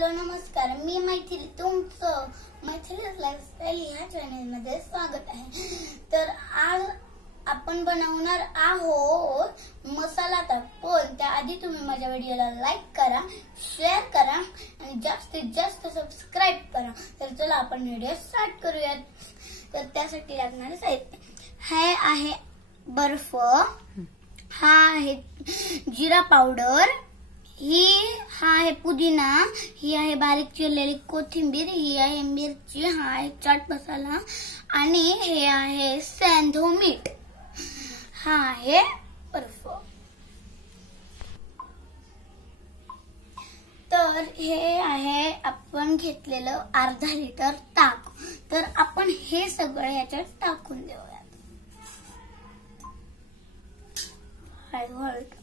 Hello नमस्कार, मी मैथिली, तुमचं मैथिलीज lifestyle ह्या चॅनलमध्ये स्वागत आहे। तर आज आपण बनवणार आहोत मसाला ताक। पण त्याआधी तुम्ही माझ्या व्हिडिओला लाईक करा, शेअर करा आणि जास्तीत जास्त सबस्क्राइब करा। तर चला आपण व्हिडिओ स्टार्ट करूयात। तर त्यासाठी लागणारे साहित्य हे आहे बर्फ, हा आहे जिरा पावडर, हा आहे पुदिना, ही आहे बारीक चिरलेली कोथिंबीर, ही आहे मिरची, हा आहे चाट मसाला आणि हे आहे सेंधव मीठ, हा आहे बर्फ। तर हे आहे आपण घेतलेलं अर्धा लिटर ताक। तर आपण हे सगळं याच्यात टाकून देऊयात हळूहळू।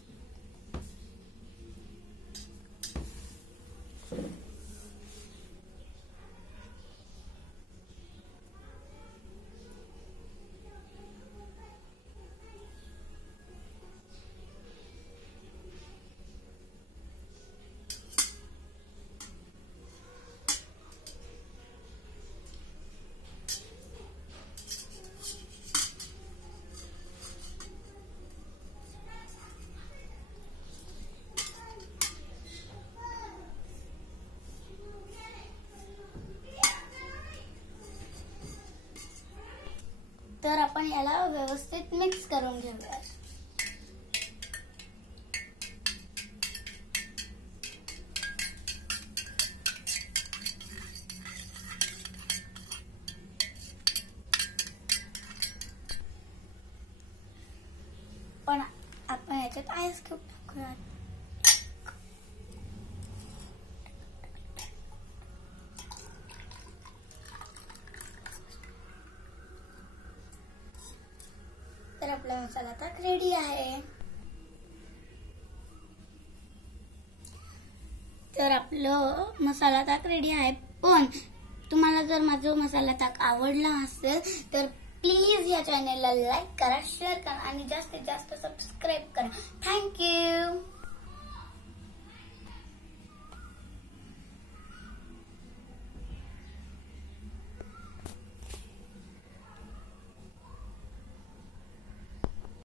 तर आपण याला व्यवस्थित मिक्स करून घेऊया। पण आपण याच्यात आईस क्यूब टाकूया। तर आपला मसाला ताक रेडी आहे। तर आपलं मसाला ताक रेडी आहे। पण तुम्हाला जर माझा मसाला ताक आवडला असेल तर प्लीज या चॅनलला लाईक करा, शेअर करा आणि जास्तीत जास्त सबस्क्राइब करा। Thank you.